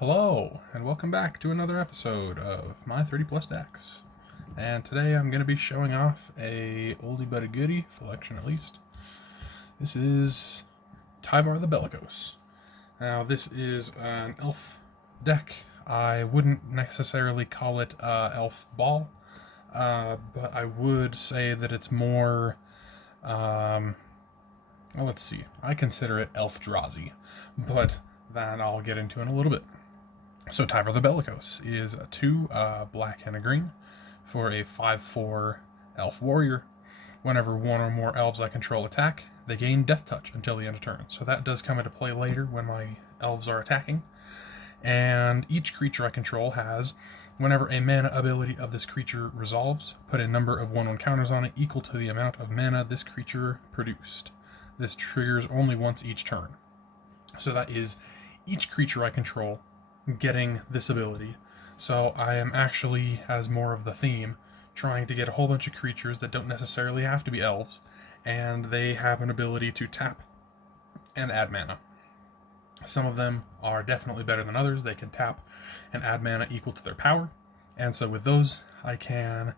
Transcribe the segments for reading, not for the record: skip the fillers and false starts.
Hello, and welcome back to another episode of my 30 plus decks. And today I'm going to be showing off a oldie but a goodie, collection at least. This is Tyvar the Bellicose. Now this is an elf deck. I wouldn't necessarily call it elf ball, but I would say that it's more, well, let's see, I consider it Elfdrazi, but that I'll get into in a little bit. So Tyvar the Bellicose is a 2 black and a green for a 5/4 elf warrior. Whenever one or more elves I control attack, they gain death touch until the end of turn. So that does come into play later when my elves are attacking. And each creature I control has, whenever a mana ability of this creature resolves, put a number of 1/1 counters on it equal to the amount of mana this creature produced. This triggers only once each turn. So that is each creature I control getting this ability. So I am actually, as more of the theme, trying to get a whole bunch of creatures that don't necessarily have to be elves, and they have an ability to tap and add mana. Some of them are definitely better than others. They can tap and add mana equal to their power, and so with those I can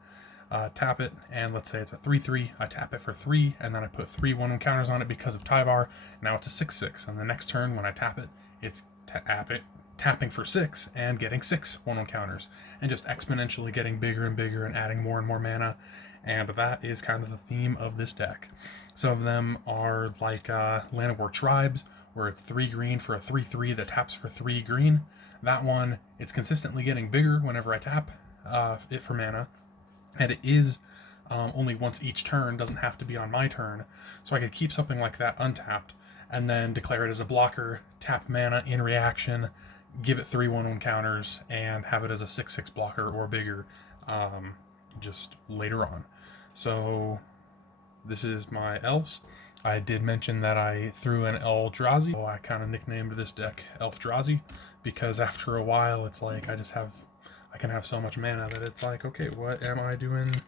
tap it, and let's say it's a 3/3, I tap it for 3, and then I put 3 1/1 counters on it because of Tyvar. Now it's a 6/6, and the next turn when I tap it, it's tapping for 6 and getting 6 1/1 counters, and just exponentially getting bigger and bigger and adding more and more mana. And that is kind of the theme of this deck. Some of them are like Land of War Tribes, where it's 3 green for a 3/3 that taps for 3 green. That one, it's consistently getting bigger whenever I tap it for mana, and it is only once each turn, doesn't have to be on my turn. So I could keep something like that untapped and then declare it as a blocker, tap mana in reaction, give it 3 1/1 counters, and have it as a 6/6 blocker or bigger just later on. So this is my elves. I did mention that I threw an Eldrazi. So I kind of nicknamed this deck Elfdrazi because after a while it's like I can have so much mana that it's like, okay, what am I doing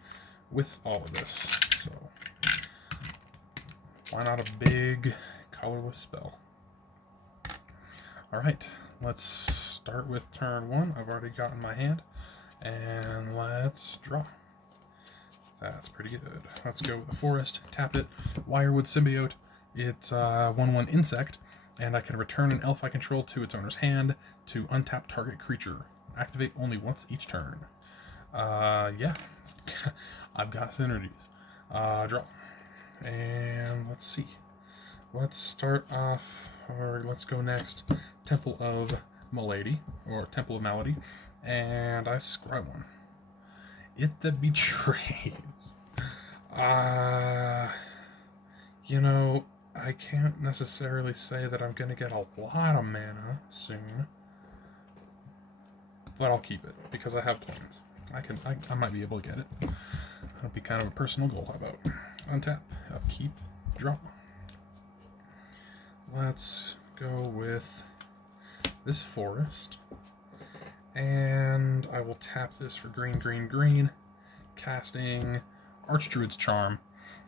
with all of this? So why not a big colorless spell? Alright, let's start with turn 1. I've already gotten my hand, and let's draw. That's pretty good. Let's go with the forest, tap it, Wirewood Symbiote. It's a 1/1 insect, and I can return an elf I control to its owner's hand to untap target creature. Activate only once each turn. Yeah, I've got synergies. Draw. And let's see. Let's start off, or let's go next, Temple of Malady, or Temple of Malady, and I scry one. It that betrays. I can't necessarily say that I'm going to get a lot of mana soon, but I'll keep it, because I have plans. I might be able to get it. That'll be kind of a personal goal. How about untap, upkeep, draw. Let's go with this forest, and I will tap this for green, green, green, casting Archdruid's Charm.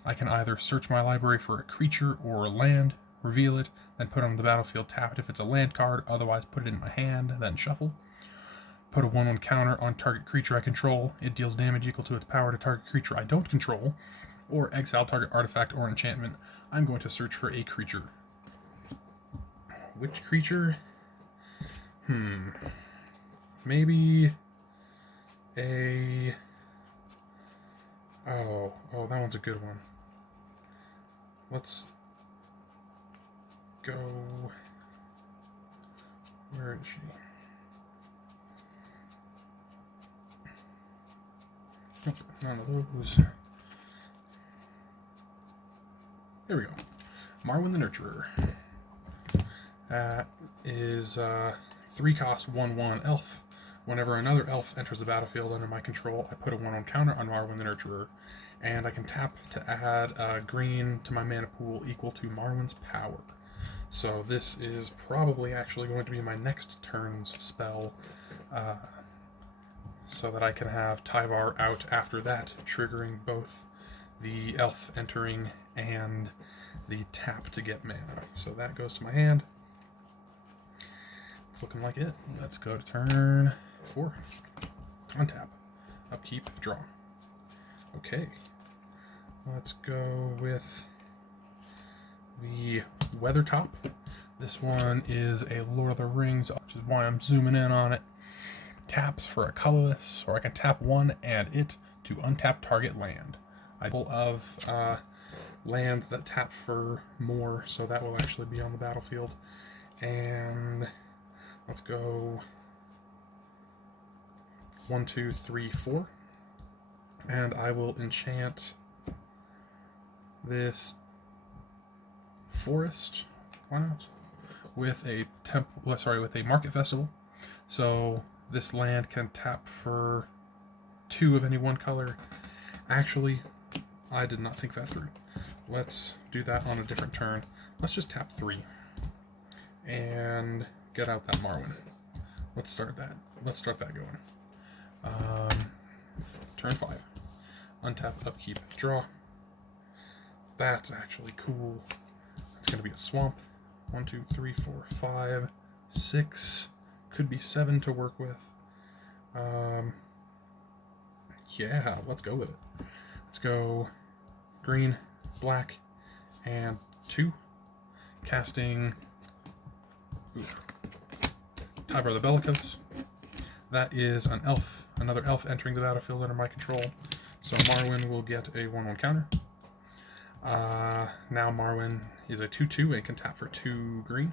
I can either search my library for a creature or a land, reveal it, then put it on the battlefield, tap it if it's a land card, otherwise put it in my hand, then shuffle. Put a 1/1 counter on target creature I control. It deals damage equal to its power to target creature I don't control, or exile target artifact or enchantment. I'm going to search for a creature. Which creature? Maybe a... Oh, that one's a good one. Let's go... Where is she? Nope, none of those. There we go. Marwyn the Nurturer. That is 3 cost 1/1 elf. Whenever another elf enters the battlefield under my control, I put a 1/1 counter on Marwyn the Nurturer, and I can tap to add green to my mana pool equal to Marwyn's power. So this is probably actually going to be my next turn's spell, so that I can have Tyvar out after that, triggering both the elf entering and the tap to get mana. So that goes to my hand. It's looking like it. Let's go to turn 4. Untap. Upkeep. Draw. Okay. Let's go with the Weathertop. This one is a Lord of the Rings, which is why I'm zooming in on it. Taps for a colorless, or I can tap 1 and it to untap target land. I pull of lands that tap for more, so that will actually be on the battlefield. And let's go 1, 2, 3, 4. And I will enchant this forest. Why not? With a with a market festival. So this land can tap for 2 of any one color. Actually, I did not think that through. Let's do that on a different turn. Let's just tap 3 and get out that Marwyn. Let's start that. Let's start that going. Turn 5. Untap, upkeep, draw. That's actually cool. It's going to be a swamp. 1, 2, 3, 4, 5, 6. Could be 7 to work with. Yeah, let's go with it. Let's go green, black, and 2. Casting Tyvar the Bellicose. That is an elf, another elf entering the battlefield under my control. So Marwyn will get a 1/1 counter. Now Marwyn is a 2/2 and can tap for 2 green.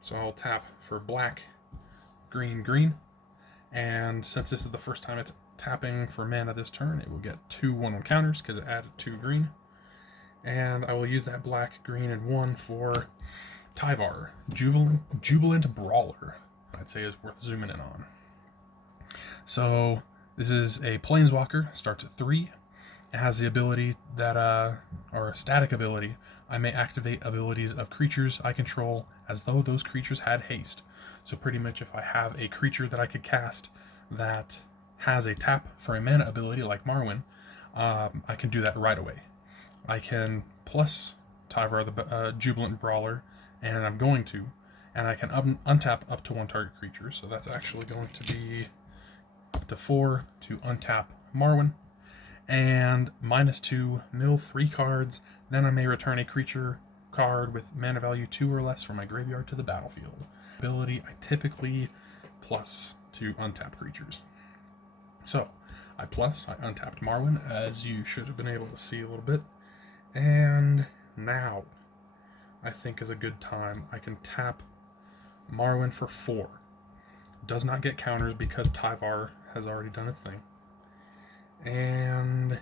So I'll tap for black, green, green. And since this is the first time it's tapping for mana this turn, it will get 2 1/1 counters because it added 2 green. And I will use that black, green, and 1 for Tyvar, Jubilant Brawler. I'd say is worth zooming in on. So this is a Planeswalker, starts at 3. It has the ability that, or a static ability, I may activate abilities of creatures I control as though those creatures had haste. So pretty much if I have a creature that I could cast that has a tap for a mana ability like Marwyn, I can do that right away. I can plus Tyvar the Jubilant Brawler, and I'm going to, and I can untap up to 1 target creature. So that's actually going to be up to 4 to untap Marwyn. And -2, mill 3 cards, then I may return a creature card with mana value 2 or less from my graveyard to the battlefield. Ability I typically plus to untap creatures. So I untapped Marwyn, as you should have been able to see a little bit. And now I think is a good time. I can tap Marwyn for 4. Does not get counters because Tyvar has already done its thing. And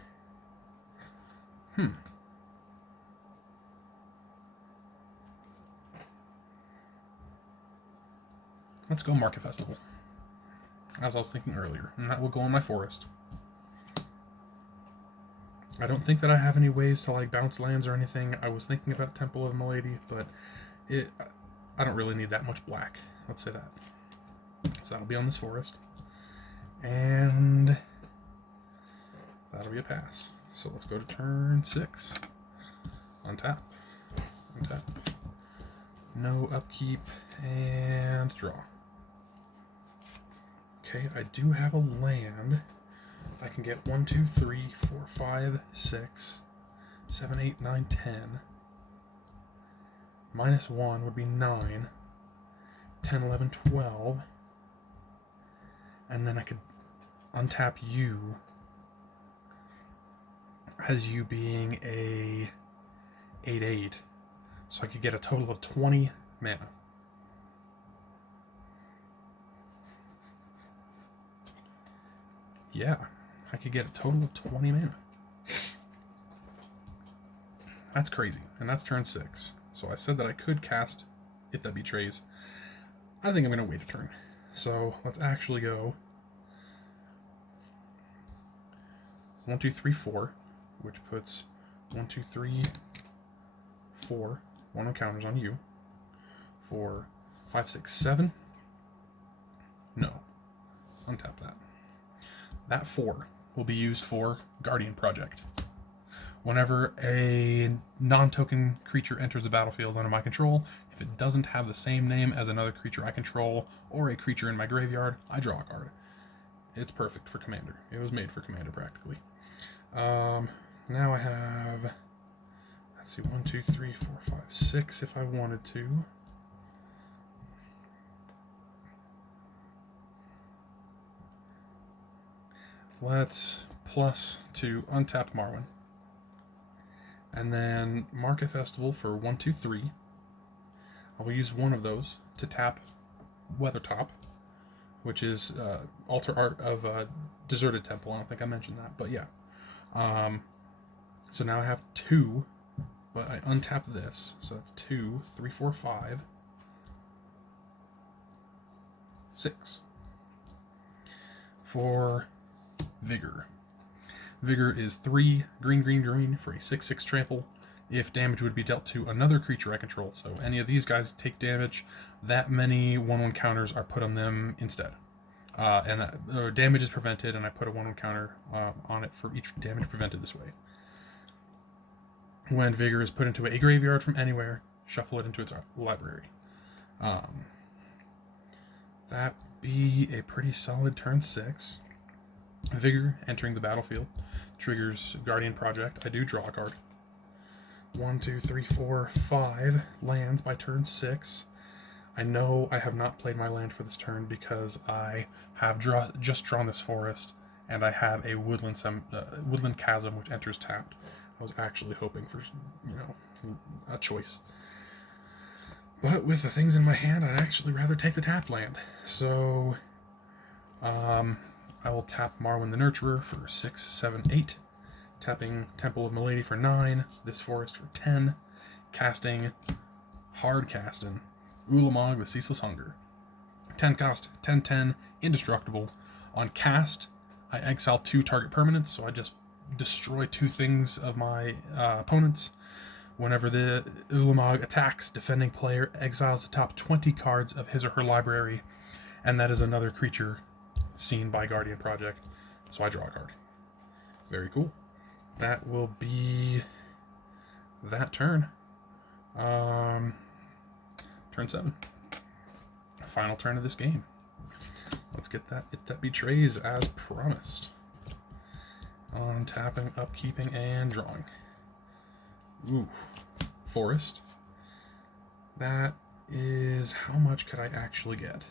let's go Market Festival, as I was thinking earlier, and that will go on my forest. I don't think that I have any ways to like bounce lands or anything. I was thinking about Temple of Milady, but I don't really need that much black. Let's say that. So that'll be on this forest. And that'll be a pass. So let's go to turn 6. Untap. Untap. No upkeep. And draw. Okay, I do have a land. I can get 1, 2, 3, 4, 5, 6, 7, 8, 9, 10. -1 would be 9. 10, 11, 12. And then I could untap you as you being a 8/8. So I could get a total of 20 mana. Yeah, I could get a total of 20 mana. That's crazy. And that's turn 6. So I said that I could cast It That Betrays. I think I'm going to wait a turn. So let's actually go 1, 2, 3, 4, which puts 1, 2, 3, 4, 1 counters on you. 4, 5, 6, 7. No. Untap that. That 4 will be used for Guardian Project, Whenever a non-token creature enters the battlefield under my control, if it doesn't have the same name as another creature I control or a creature in my graveyard, I draw a card. It's perfect for Commander. It was made for Commander, practically. Now I have, let's see, 1, 2, 3, 4, 5, 6 if I wanted to. Let's plus to untap Marwyn. And then Market Festival for 1, 2, 3. I will use one of those to tap Weathertop, which is alter art of Deserted Temple. I don't think I mentioned that, but yeah. So now I have 2, but I untap this. So that's 2, 3, 4, 5, 6. For Vigor. Vigor is 3 green, green, green for a 6/6 trample. If damage would be dealt to another creature I control, so any of these guys take damage, that many 1/1 counters are put on them instead. And that, damage is prevented, and I put a 1/1 counter on it for each damage prevented this way. When Vigor is put into a graveyard from anywhere, shuffle it into its library. That be a pretty solid turn 6. Vigor entering the battlefield triggers Guardian Project. I do draw a card. 1, 2, 3, 4, 5 lands by turn 6. I know I have not played my land for this turn because I have just drawn this forest, and I have a woodland chasm which enters tapped. I was actually hoping for, a choice. But with the things in my hand, I'd actually rather take the tapped land. So, I will tap Marwyn the Nurturer for 6, 7, 8. Tapping Temple of Milady for 9. This forest for 10. Casting, hard casting, Ulamog the Ceaseless Hunger. 10 cost, 10, 10, indestructible. On cast, I exile 2 target permanents, so I just destroy 2 things of my opponents. Whenever the Ulamog attacks, defending player exiles the top 20 cards of his or her library, and that is another creature seen by Guardian Project, so I draw a card. Very cool. That will be that turn. Turn 7. Final turn of this game. Let's get that It That Betrays as promised. On tapping, upkeeping, and drawing. Ooh, forest. That is, how much could I actually get?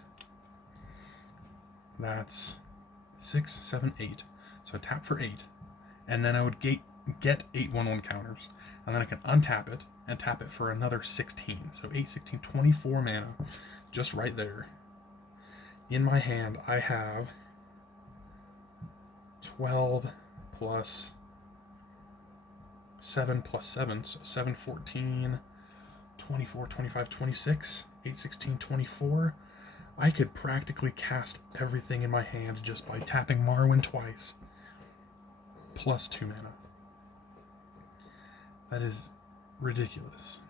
That's 6, 7, 8. So I tap for 8, and then I would get 8 1/1 counters, and then I can untap it and tap it for another 16. So 8, 16, 24 mana, just right there. In my hand, I have 12 plus 7 plus 7, so 7, 14, 24, 25, 26, 8, 16, 24. I could practically cast everything in my hand just by tapping Marwyn twice, plus 2 mana. That is ridiculous.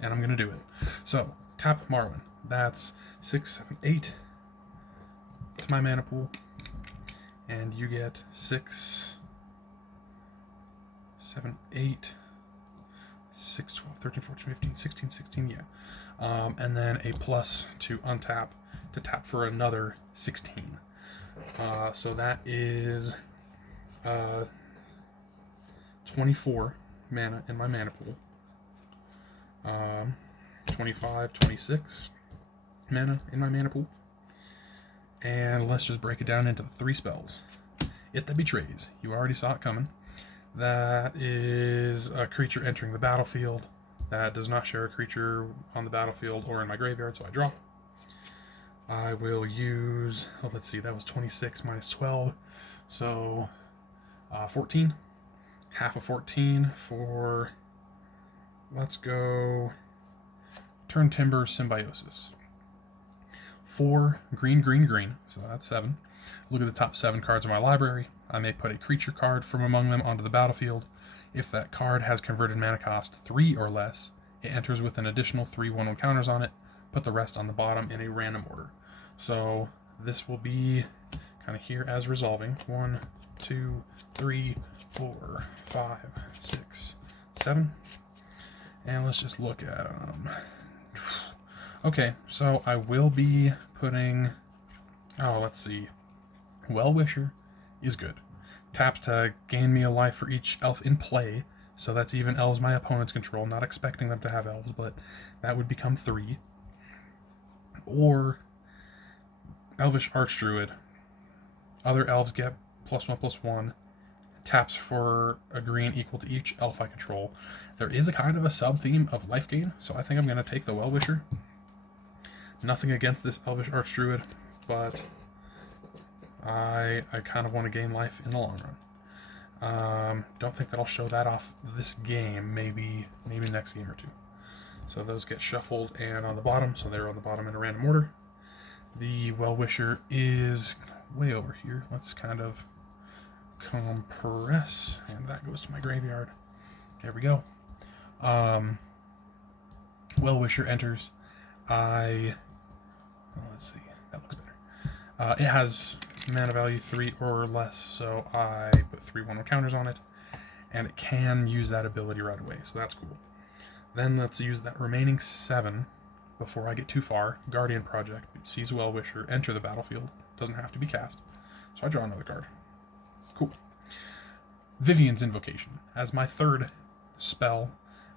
And I'm going to do it. So, tap Marwyn. That's 6, 7, 8 to my mana pool. And you get 6, 7, 8, 6, 12, 13, 14, 15, 16, 16, yeah. And then a plus to untap to tap for another 16. So that is 24 mana in my mana pool. 25, 26 mana in my mana pool. And let's just break it down into the 3 spells. It That Betrays. You already saw it coming. That is a creature entering the battlefield that does not share a creature on the battlefield or in my graveyard, so I draw. I will use, let's see, that was 26 minus 12, so 14. Half of 14 for, let's go, Turn Timber Symbiosis. 4 green, green, green, so that's 7. Look at the top 7 cards of my library. I may put a creature card from among them onto the battlefield. If that card has converted mana cost 3 or less, it enters with an additional 3 1/1 counters on it. Put the rest on the bottom in a random order. So this will be kind of here as resolving. 1, 2, 3, 4, 5, 6, 7. And let's just look at them. Okay, so I will be putting... Oh, let's see. Well-Wisher is good. Taps to gain me a life for each elf in play, so that's even elves my opponents control. Not expecting them to have elves, but that would become 3. Or Elvish Archdruid. Other elves get +1/+1. Taps for a green equal to each elf I control. There is a kind of a sub-theme of life gain, so I think I'm going to take the Well-Wisher. Nothing against this Elvish Archdruid, but I kind of want to gain life in the long run. Don't think that I'll show that off this game. Maybe next game or two. So those get shuffled and on the bottom, so they're on the bottom in a random order. The Well-Wisher is way over here. Let's kind of compress, and that goes to my graveyard. There we go. Well-Wisher enters. Let's see, that looks better. It has mana value 3 or less, so I put 3 1/1 counters on it, and it can use that ability right away, so that's cool. Then let's use that remaining 7 before I get too far. Guardian Project, sees Well-Wisher, enter the battlefield. Doesn't have to be cast. So I draw another card. Cool. Vivian's Invocation as my third spell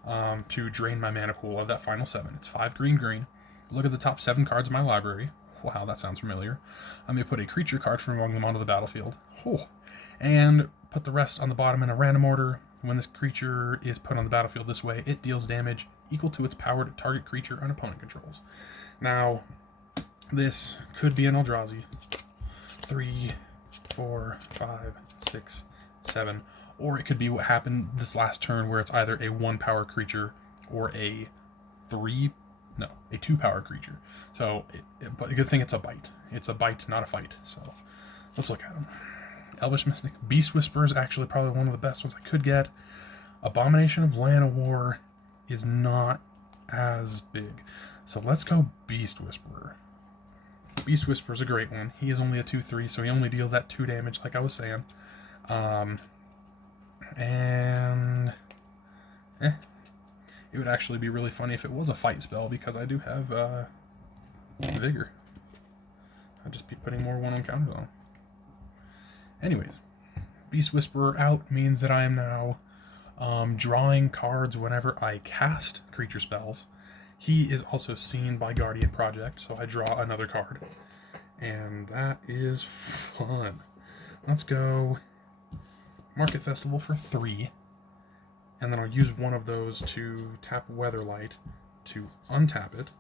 to drain my mana pool of that final 7. It's 5 green. Look at the top 7 cards in my library. Wow, that sounds familiar. I'm going to put a creature card from among them onto the battlefield. Oh. And put the rest on the bottom in a random order. When this creature is put on the battlefield this way, it deals damage equal to its power to target creature an opponent controls. Now, this could be an Eldrazi. 3, 4, 5, 6, 7. Or it could be what happened this last turn where it's either a 1-power creature or a 2-power creature. So, but the good thing it's a bite. It's a bite, not a fight. So, let's look at them. Elvish Mystic. Beast Whisperer is actually probably one of the best ones I could get. Abomination of Llanowar is not as big. So let's go Beast Whisperer. Beast Whisperer is a great one. He is only a 2/3, so he only deals that 2 damage, like I was saying. It would actually be really funny if it was a fight spell, because I do have Vigor. I'd just be putting more 1/1 counters on. Anyways, Beast Whisperer out means that I am now drawing cards whenever I cast creature spells. He is also seen by Guardian Project, so I draw another card. And that is fun. Let's go Market Festival for 3. And then I'll use one of those to tap Weatherlight to untap it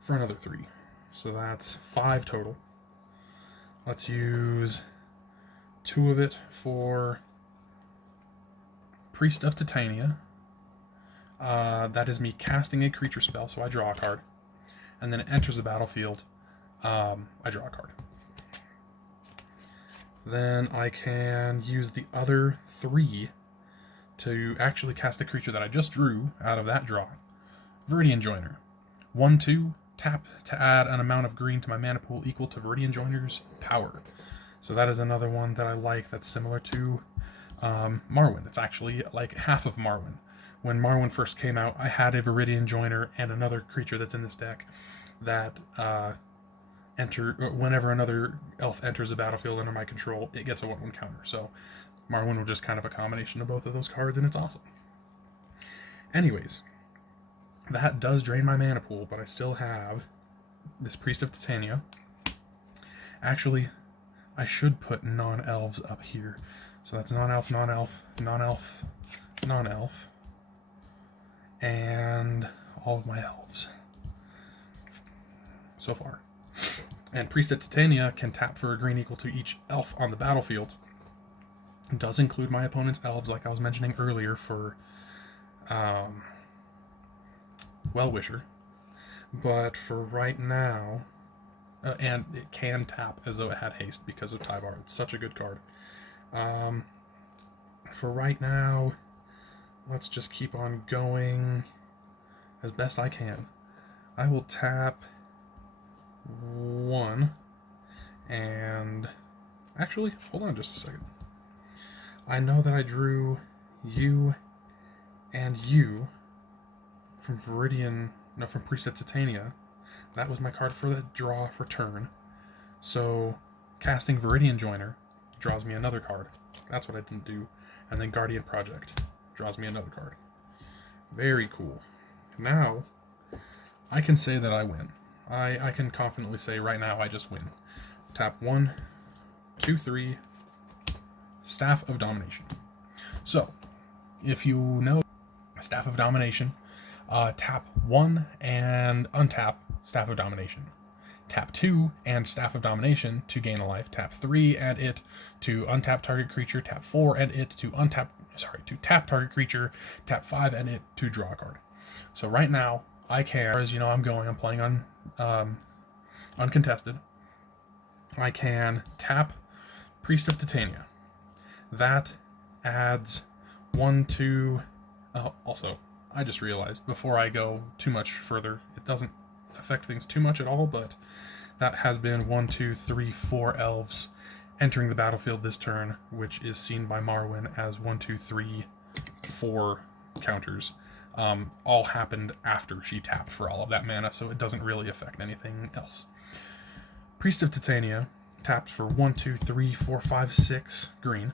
for another 3. So that's 5 total. Let's use 2 of it for Priest of Titania. That is me casting a creature spell, so I draw a card. And then it enters the battlefield. I draw a card. Then I can use the other 3 to actually cast a creature that I just drew out of that draw. Viridian Joiner. 1/2. Tap to add an amount of green to my mana pool equal to Viridian Joiner's power. So that is another one that I like that's similar to Marwyn. It's actually like half of Marwyn. When Marwyn first came out, I had a Viridian Joiner and another creature that's in this deck that whenever another elf enters a battlefield under my control, it gets a 1/1 counter. So Marwyn was just kind of a combination of both of those cards, and it's awesome. Anyways, that does drain my mana pool, but I still have this Priest of Titania. Actually, I should put non-elves up here. So that's non-elf, non-elf, non-elf, non-elf, and all of my elves so far. And Priest of Titania can tap for a green equal to each elf on the battlefield. It does include my opponent's elves, like I was mentioning earlier for Well-Wisher. But for right now, and it can tap as though it had haste because of Tyvar. It's such a good card. For right now, let's just keep on going as best I can. I will tap 1, And actually, hold on just a second. I know that I drew you and you from from Priest of Titania. That was my card for the draw for turn. So casting Viridian Joiner draws me another card. That's what I didn't do. And then Guardian Project draws me another card. Very cool. Now, I can say that I win. I can confidently say right now I just win. Tap 1, 2, 3, Staff of Domination. So, if you know Staff of Domination, tap 1 and untap Staff of Domination. Tap 2 and Staff of Domination to gain a life. Tap 3 and it to untap target creature. Tap 4 and it to tap target creature. Tap 5 and it to draw a card. So right now, I can, as you know, I'm playing on uncontested. I can tap Priest of Titania. That adds 1, 2. Also, I just realized before I go too much further, it doesn't affect things too much at all, but that has been 1, 2, 3, 4 elves entering the battlefield this turn, which is seen by Marwyn as 1, 2, 3, 4 counters. All happened after she tapped for all of that mana, so it doesn't really affect anything else. Priest of Titania taps for 1, 2, 3, 4, 5, 6 green.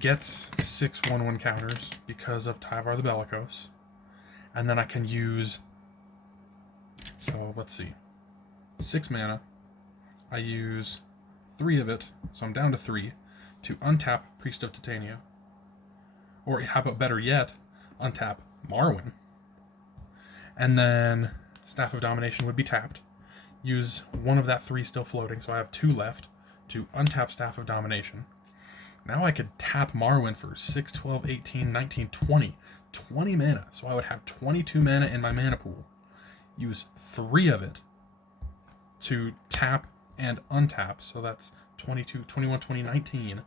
Gets 6 1/1 counters because of Tyvar the Bellicose. And then I can use, so let's see, 6 mana. I use 3 of it, so I'm down to 3, to untap Priest of Titania. Or how about better yet, untap Marwyn. And then Staff of Domination would be tapped. Use 1 of that 3 still floating, so I have 2 left, to untap Staff of Domination. Now I could tap Marwyn for 6, 12, 18, 19, 20. 20 mana, so I would have 22 mana in my mana pool. Use 3 of it to tap and untap, so that's 22, 21, 20, 19.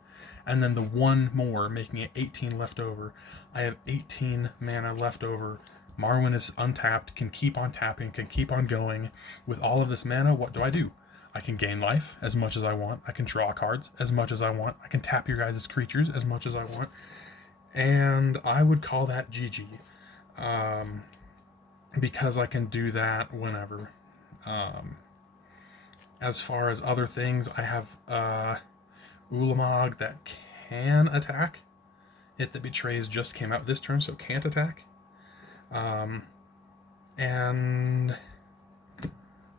And then the 1 more, making it 18 left over. I have 18 mana left over. Marwyn is untapped, can keep on tapping, can keep on going. With all of this mana, what do? I can gain life as much as I want. I can draw cards as much as I want. I can tap your guys' creatures as much as I want. And I would call that GG. Because I can do that whenever. As far as other things, I have Ulamog that can attack. It that betrays just came out this turn, so can't attack. And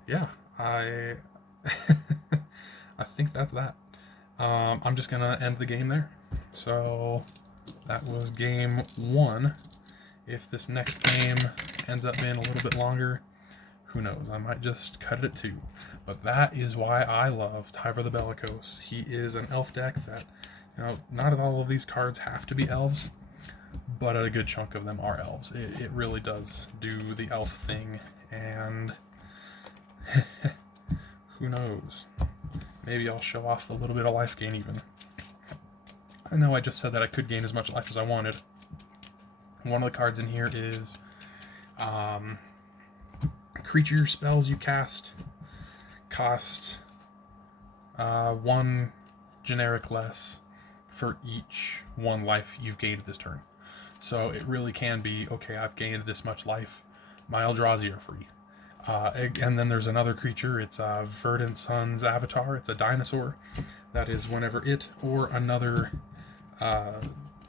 yeah, I think that's that. I'm just gonna end the game there. So that was game 1. If this next game ends up being a little bit longer, who knows? I might just cut it at 2. But that is why I love Tyvar the Bellicose. He is an elf deck that, not all of these cards have to be elves, but a good chunk of them are elves. It really does do the elf thing, and who knows? Maybe I'll show off the little bit of life gain even. I know I just said that I could gain as much life as I wanted. One of the cards in here is creature spells you cast cost 1 generic less for each 1 life you've gained this turn. So it really can be, okay, I've gained this much life, my Eldrazi are free. And then there's another creature, it's Verdant Sun's Avatar, it's a dinosaur. That is whenever it or another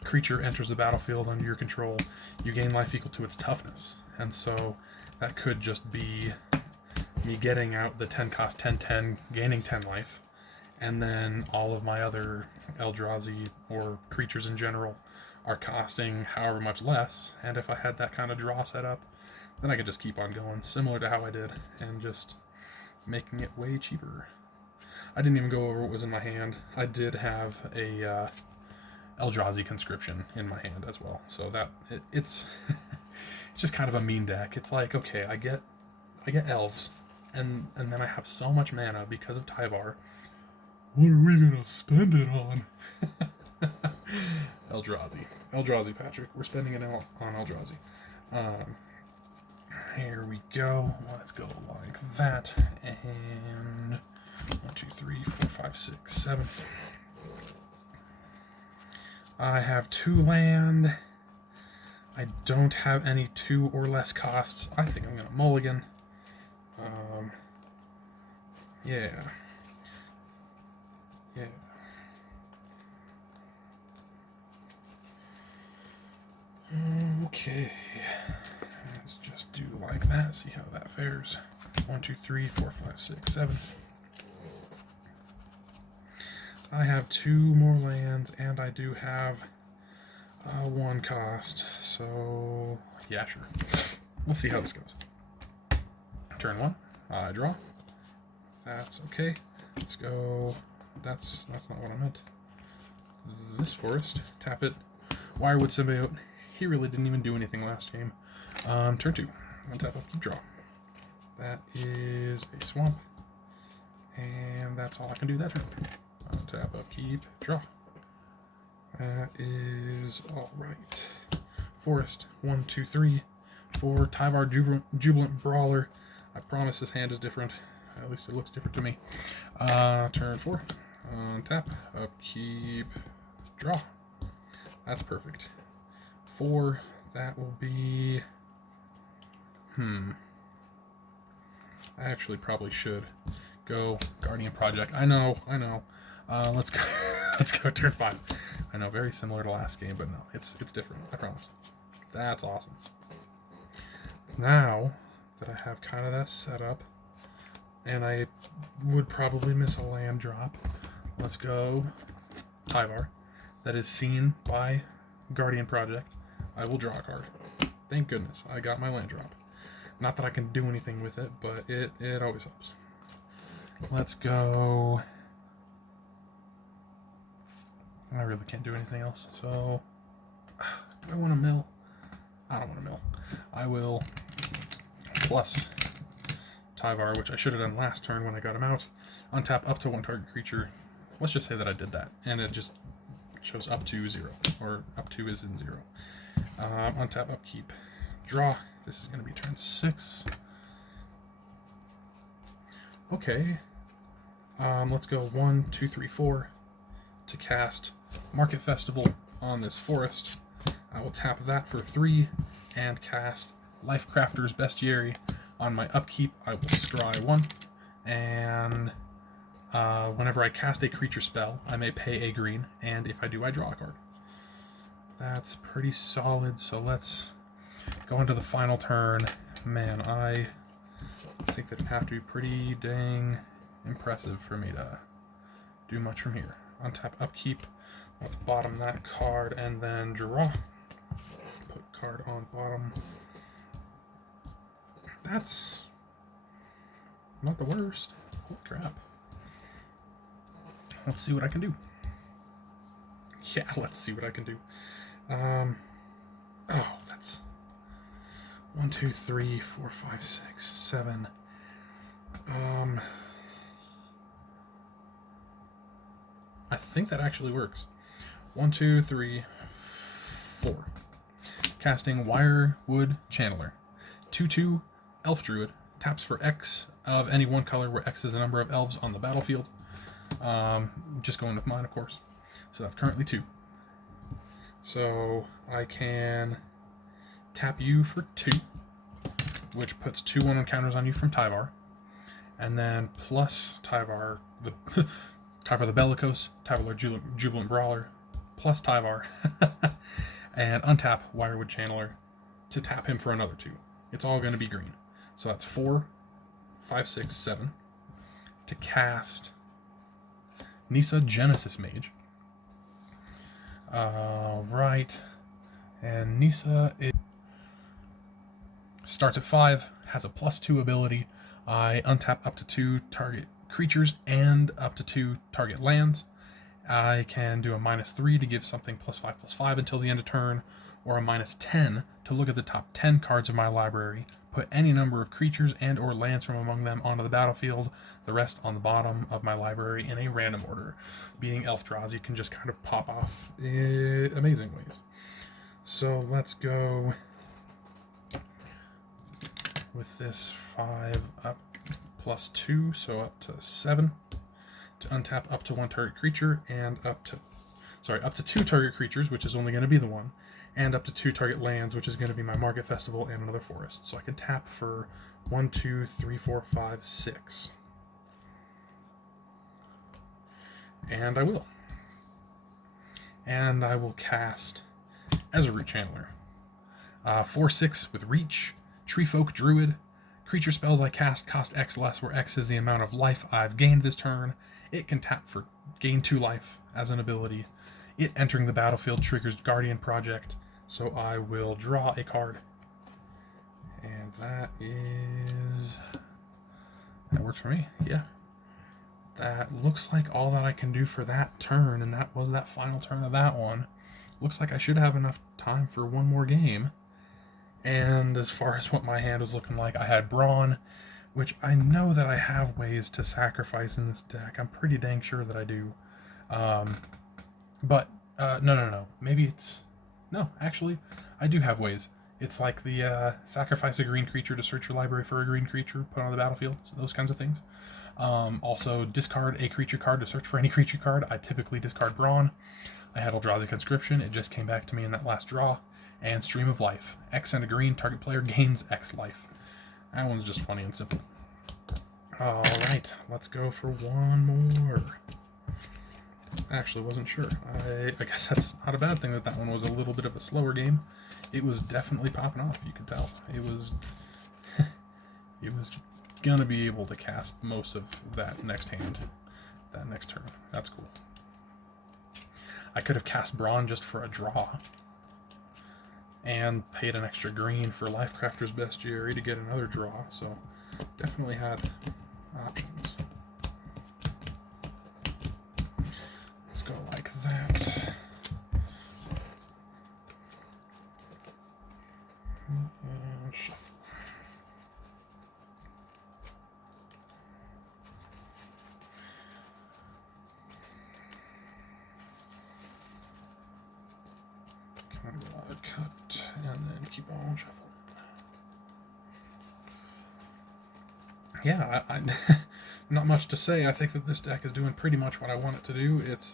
creature enters the battlefield under your control, you gain life equal to its toughness. And so that could just be me getting out the 10 cost 10/10, gaining 10 life, and then all of my other Eldrazi or creatures in general are costing however much less, and if I had that kind of draw set up, then I could just keep on going, similar to how I did, and just making it way cheaper. I didn't even go over what was in my hand. I did have a Eldrazi conscription in my hand as well, so that it's it's just kind of a mean deck. It's like, okay, I get elves, and then I have so much mana because of Tyvar. What are we gonna spend it on? Eldrazi, Patrick. We're spending it on Eldrazi. Here we go. Let's go like that, and 1, 2, 3, 4, 5, 6, 7. I have 2 land. I don't have any 2 or less costs. I think I'm going to mulligan. Yeah. Yeah. Okay. Let's just do like that, see how that fares. 1, 2, 3, 4, 5, 6, 7. I have 2 more lands, and I do have 1 cost, so yeah, sure. We'll see how this goes. Turn 1, I draw. That's okay. Let's go. That's not what I meant. This forest, tap it. Wirewood Symbiote. He really didn't even do anything last game. Turn 2, untap, upkeep, draw. That is a swamp, and that's all I can do that turn. Untap, upkeep, draw. That is all right. Forest, 1, 2, 3, 4. Tyvar, Jubilant Brawler. I promise this hand is different. At least it looks different to me. Turn 4. Untap, upkeep, draw. That's perfect. 4. That will be. I actually probably should go Guardian Project. I know. Let's go. Let's go turn 5. I know, very similar to last game, but no, it's different. I promise. That's awesome. Now that I have kind of that set up, and I would probably miss a land drop, let's go Tyvar. That is seen by Guardian Project. I will draw a card. Thank goodness I got my land drop. Not that I can do anything with it, but it always helps. Let's go. I really can't do anything else, so do I want to mill? I don't want to mill. I will plus Tyvar, which I should have done last turn when I got him out. Untap up to 1 target creature. Let's just say that I did that, and it just shows up to 0, or up to is in 0. Untap, upkeep, draw. This is going to be turn 6. Okay. Let's go 1, 2, 3, 4 to cast Market Festival on this forest. I will tap that for 3 and cast Life Crafter's Bestiary. On my upkeep, I will scry 1, and whenever I cast a creature spell, I may pay a green, and if I do, I draw a card. That's pretty solid, so let's go into the final turn. Man, I think that'd have to be pretty dang impressive for me to do much from here. Untap, upkeep. Let's bottom that card and then draw. Put card on bottom. That's not the worst. Holy crap. Let's see what I can do. Yeah, let's see what I can do. Oh, that's 1, 2, 3, 4, 5, 6, 7. I think that actually works. 1, 2, 3, 4. Casting Wirewood Channeler. 2/2 Elf Druid. Taps for X of any one color, where X is the number of elves on the battlefield. Just going with mine, of course. So that's currently 2. So I can tap you for 2, which puts 2/1 encounters on you from Tyvar. And then plus Tyvar the Tyvar the Bellicose, Tyvar the Jubilant Brawler, plus Tyvar, and untap Wirewood Channeler to tap him for another 2. It's all going to be green. So that's 4, 5, 6, 7 to cast Nissa Genesis Mage. Right. And Nissa starts at 5, has a +2 ability. I untap up to 2 target creatures and up to 2 target lands. I can do a -3 to give something +5/+5 until the end of turn, or a -10 to look at the top 10 cards of my library, put any number of creatures and or lands from among them onto the battlefield, the rest on the bottom of my library in a random order. Being Elfdrazi can just kind of pop off in amazing ways. So let's go with this 5 up +2, so up to 7. untap up to 1 target creature and up to 2 target creatures, which is only going to be the one, and up to 2 target lands, which is going to be my Market Festival and another forest. So I can tap for 1, 2, 3, 4, 5, 6. And I will. And I will cast Ezra Channeler. 4/6 with Reach, Treefolk Druid. Creature spells I cast cost X less, where X is the amount of life I've gained this turn. It can tap for gain 2 life as an ability. It entering the battlefield triggers Guardian Project, so I will draw a card. And that works for me, yeah. That looks like all that I can do for that turn, and that was that final turn of that one. Looks like I should have enough time for one more game. And as far as what my hand was looking like, I had Brawn, which I know that I have ways to sacrifice in this deck. I'm pretty dang sure that I do. No. Maybe it's... No, actually, I do have ways. It's like the sacrifice a green creature to search your library for a green creature, put on the battlefield, so those kinds of things. Also, discard a creature card to search for any creature card. I typically discard Brawn. I had Eldrazi Conscription. It just came back to me in that last draw. And Stream of Life. X and a green, target player gains X life. That one's just funny and simple. Alright, let's go for one more. I actually wasn't sure. I guess that's not a bad thing that one was a little bit of a slower game. It was definitely popping off, you could tell. It was gonna be able to cast most of that next hand, that next turn. That's cool. I could have cast Brawn just for a draw and paid an extra green for Lifecrafter's Bestiary to get another draw, so definitely had options. Let's go like that. And shuffle. Cut and then keep on shuffling. Yeah, I not much to say. I think that this deck is doing pretty much what I want it to do. It's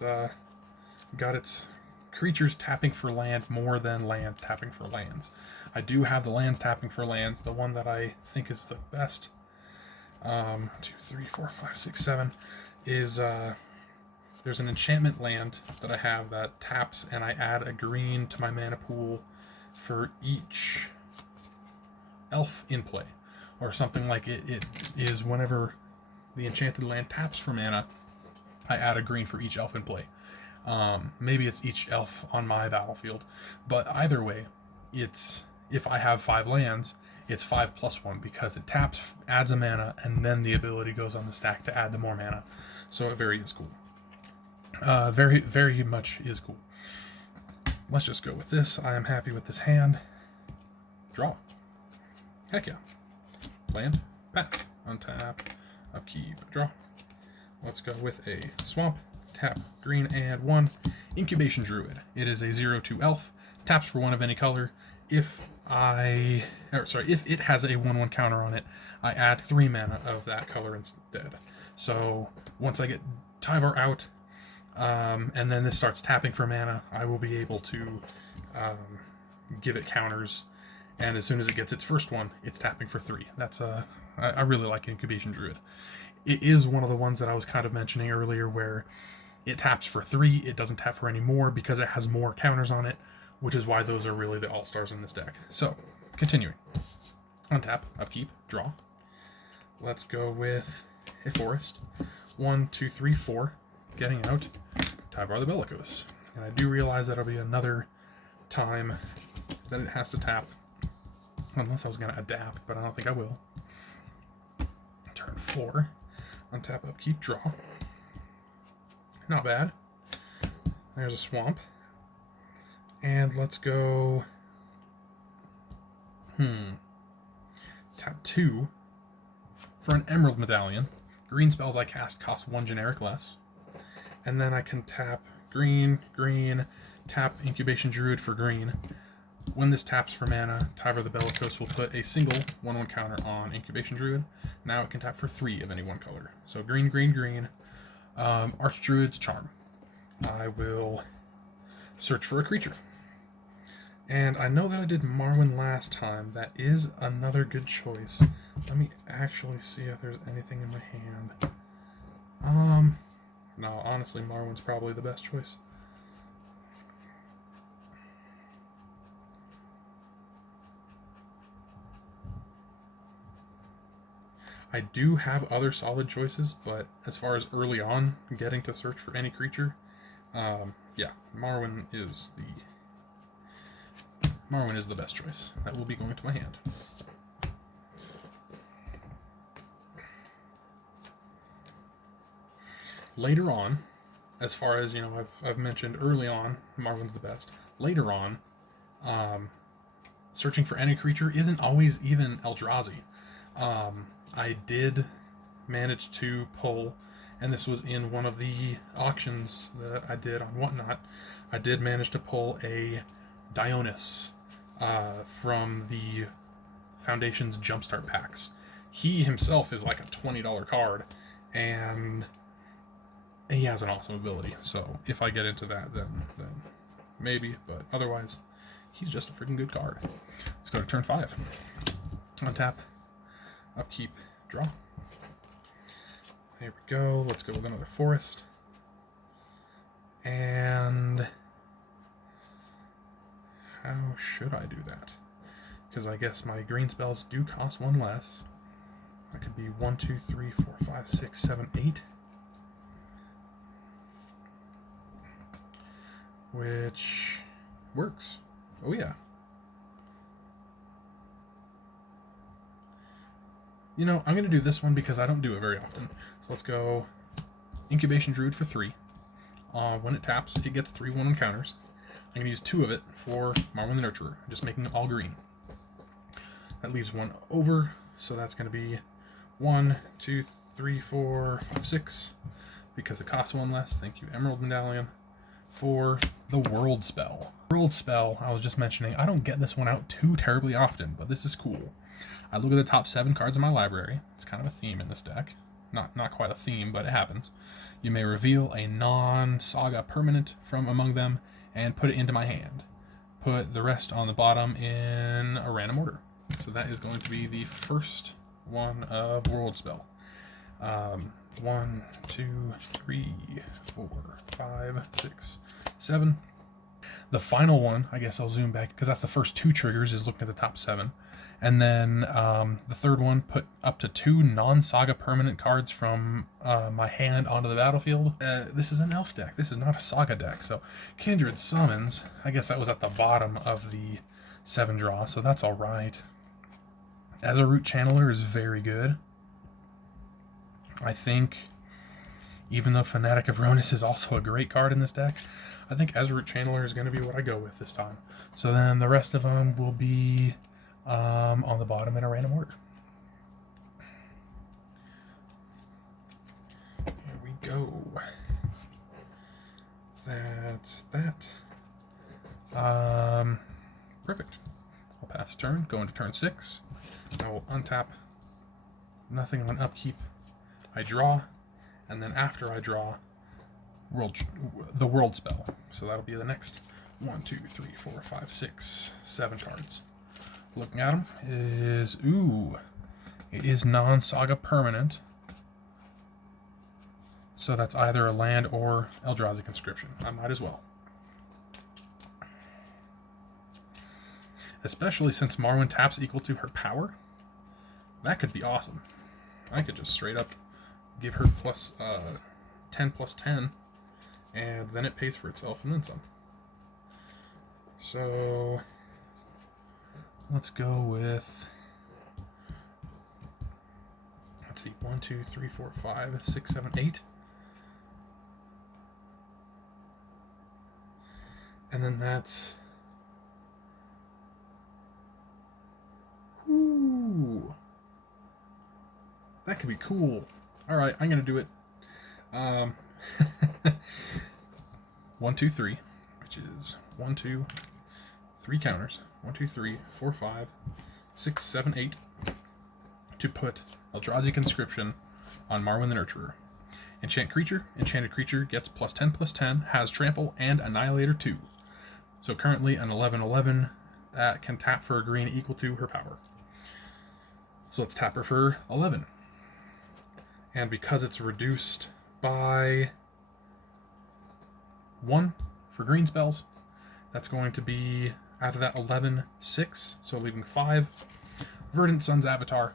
got its creatures tapping for land more than land tapping for lands. I do have the lands tapping for lands. The one that I think is the best, 2, 3, 4, 5, 6, 7, is there's an enchantment land that I have that taps, and I add a green to my mana pool for each elf in play. Or something like it is whenever the enchanted land taps for mana, I add a green for each elf in play. Maybe it's each elf on my battlefield. But either way, it's if I have 5 lands, it's 5+1 because it taps, adds a mana, and then the ability goes on the stack to add the more mana. So it very is cool. Very, very much is cool. Let's just go with this. I am happy with this hand. Draw. Heck yeah. Land. Pass. Untap. Upkeep. Draw. Let's go with a swamp. Tap. Green and 1. Incubation Druid. It is a 0/2 elf. Taps for 1 of any color. If it has a 1/1 counter on it, I add 3 mana of that color instead. So once I get Tyvar out, and then this starts tapping for mana, I will be able to give it counters, and as soon as it gets its first one, it's tapping for 3. That's I really like Incubation Druid. It is one of the ones that I was kind of mentioning earlier where it taps for 3, it doesn't tap for any more because it has more counters on it, which is why those are really the all-stars in this deck. So, continuing. Untap, upkeep, draw. Let's go with a forest. 1, 2, 3, 4. Getting out Tyvar the Bellicose. And I do realize that'll be another time that it has to tap. Unless I was going to adapt, but I don't think I will. Turn 4. Untap, upkeep, draw. Not bad. There's a swamp. And let's go... Tap 2 for an Emerald Medallion. Green spells I cast cost 1 generic less. And then I can tap green, green, tap Incubation Druid for green. When this taps for mana, Tyvar the Bellicose will put a single 1/1 counter on Incubation Druid. Now it can tap for 3 of any one color. So green, green, green. Archdruid's Charm. I will search for a creature. And I know that I did Marwyn last time. That is another good choice. Let me actually see if there's anything in my hand. No, honestly, Marwyn's probably the best choice. I do have other solid choices, but as far as early on getting to search for any creature, yeah, Marwyn is the best choice. That will be going to my hand. Later on, as far as, you know, I've mentioned early on, Marwyn's the best. Later on, searching for any creature isn't always even Eldrazi. I did manage to pull, and this was in one of the auctions that I did on Whatnot, I did manage to pull a Dionys from the Foundation's Jumpstart packs. He himself is like a $20 card, and he has an awesome ability. So if I get into that, then maybe, but otherwise, he's just a freaking good card. Let's go to turn 5. Untap, upkeep, draw. There we go. Let's go with another forest. And how should I do that? Because I guess my green spells do cost 1 less. That could be 1, 2, 3, 4, 5, 6, 7, 8. Which works. Oh yeah. You know, I'm going to do this one because I don't do it very often. So let's go Incubation Druid for 3. When it taps, it gets 3/1 encounters. I'm going to use 2 of it for Marwyn the Nurturer, just making them all green. That leaves 1 over, so that's going to be 1, 2, 3, 4, 5, 6. Because it costs 1 less, thank you, Emerald Medallion, for the World Spell. World Spell, I was just mentioning, I don't get this one out too terribly often, but this is cool. I look at the top 7 cards in my library. It's kind of a theme in this deck. Not quite a theme, but it happens. You may reveal a non-saga permanent from among them and put it into my hand. Put the rest on the bottom in a random order. So that is going to be the first one of World Spell. 1, 2, 3, 4, 5, 6, 7. The final one, I guess I'll zoom back because that's the first 2 triggers is looking at the top 7. And then the third one, put up to 2 non-saga permanent cards from my hand onto the battlefield. This is an elf deck. This is not a saga deck. So Kindred Summons, I guess that was at the bottom of the 7 draw, so that's all right. As a Root Channeler is very good. I think, even though Fanatic of Ronus is also a great card in this deck, I think Azroot Channeler is going to be what I go with this time. So then the rest of them will be on the bottom in a random order. Here we go. That's that. Perfect. I'll pass a turn, go into turn 6. I will untap. Nothing on upkeep. I draw, and then after I draw, the World Spell. So that'll be the next 1, 2, 3, 4, 5, 6, 7 cards. Looking at them is, it is non-saga permanent. So that's either a land or Eldrazi Conscription. I might as well. Especially since Marwyn taps equal to her power. That could be awesome. I could just straight up give her plus 10 plus 10, and then it pays for itself and then some. So let's go with, let's see, 1, 2, 3, 4, 5, 6, 7, 8. And then that's, that could be cool. All right, I'm gonna do it. 1, 2, 3, which is 1, 2, 3 counters. 1, 2, 3, 4, 5, 6, 7, 8. To put Eldrazi Conscription on Marwyn the Nurturer. Enchant creature. Enchanted creature gets +10/+10, has trample, and Annihilator 2. So currently an 11/11 that can tap for a green equal to her power. So let's tap her for 11. And because it's reduced by 1 for green spells, that's going to be, out of that 11, 6, so leaving 5. Verdant Sun's Avatar.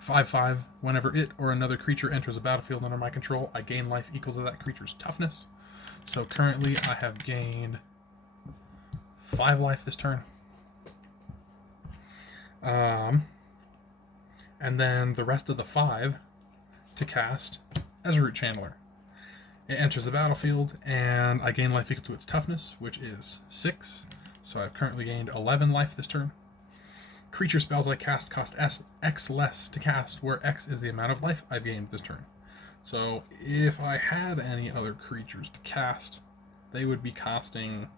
5/5. Whenever it or another creature enters a battlefield under my control, I gain life equal to that creature's toughness. So currently I have gained 5 life this turn. And then the rest of the 5 to cast as a Root Channeler. It enters the battlefield, and I gain life equal to its toughness, which is 6. So I've currently gained 11 life this turn. Creature spells I cast cost X less to cast, where X is the amount of life I've gained this turn. So if I had any other creatures to cast, they would be costing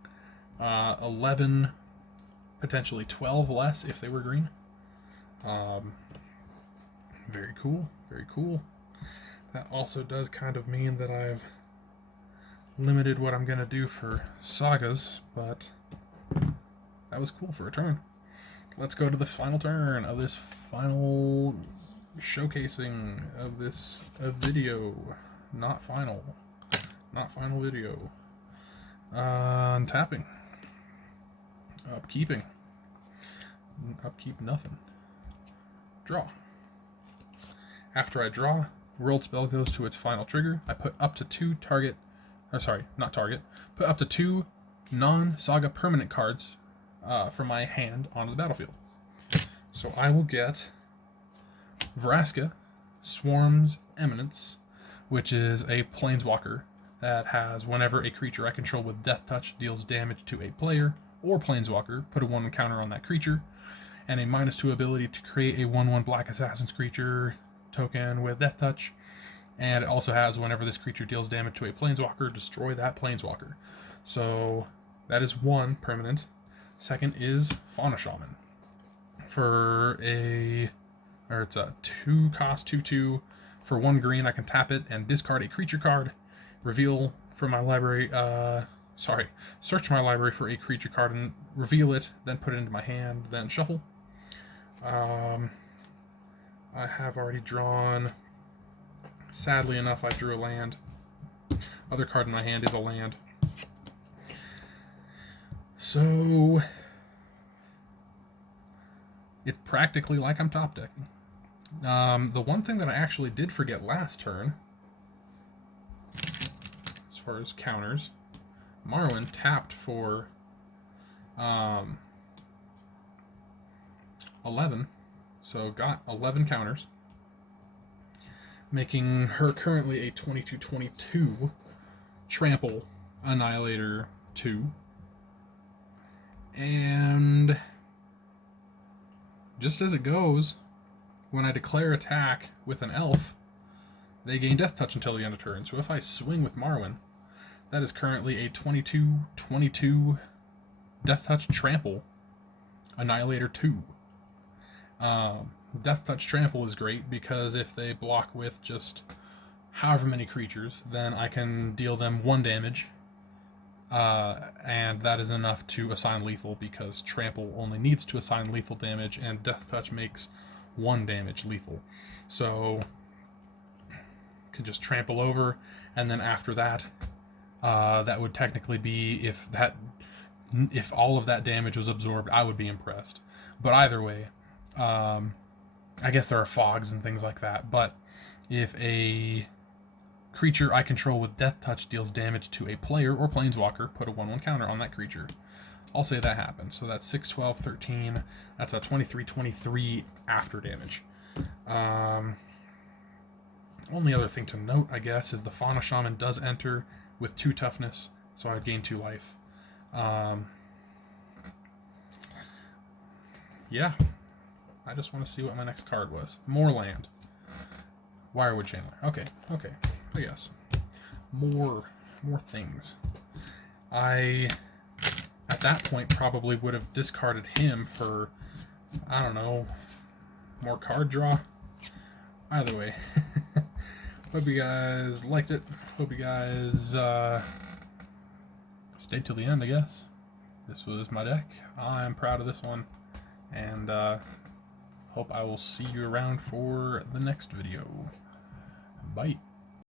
11, potentially 12 less if they were green. Very cool, very cool. That also does kind of mean that I've limited what I'm going to do for sagas, but that was cool for a turn. Let's go to the final turn of this final showcasing of this video. Not final video. Tapping. Upkeeping. Upkeep nothing. Draw. After I draw, World Spell goes to its final trigger. I put up to 2 put up to 2 non-saga permanent cards from my hand onto the battlefield. So I will get Vraska, Swarm's Eminence, which is a planeswalker that has, whenever a creature I control with Death Touch deals damage to a player or planeswalker, put a 1 counter on that creature, and a -2 ability to create a 1/1 Black Assassin's creature token with Death Touch. And it also has, whenever this creature deals damage to a planeswalker, destroy that planeswalker. So that is 1 permanent. Second is Fauna Shaman. It's a 2 cost 2/2. For 1 green, I can tap it and discard a creature card, reveal from my library, search my library for a creature card and reveal it, then put it into my hand, then shuffle. I have already drawn, sadly enough, I drew a land. Other card in my hand is a land. So it's practically like I'm top decking. The one thing that I actually did forget last turn, as far as counters, Marwyn tapped for 11, so got 11 counters, making her currently a 22/22 Trample Annihilator 2. And just as it goes, when I declare attack with an elf, they gain Death Touch until the end of turn. So if I swing with Marwyn, that is currently a 22/22 Death Touch Trample Annihilator 2. Death Touch Trample is great because if they block with just however many creatures, then I can deal them 1 damage. And that is enough to assign lethal, because Trample only needs to assign lethal damage, and Death Touch makes 1 damage lethal. So could just trample over, and then after that, that would technically be, if all of that damage was absorbed, I would be impressed. But either way, I guess there are fogs and things like that, but if a creature I control with Death Touch deals damage to a player or planeswalker, put a 1/1 counter on that creature. I'll say that happens. So that's 6, 12, 13. That's a 23/23 after damage. Only other thing to note, I guess, is the Fauna Shaman does enter with 2 toughness, so I'd gain 2 life. Yeah. I just want to see what my next card was. More land. Wirewood Channeler. Okay. I guess. More things. I, at that point, probably would have discarded him for, I don't know, more card draw. Either way. Hope you guys liked it. Hope you guys stayed till the end, I guess. This was my deck. I'm proud of this one. And hope I will see you around for the next video. Bye.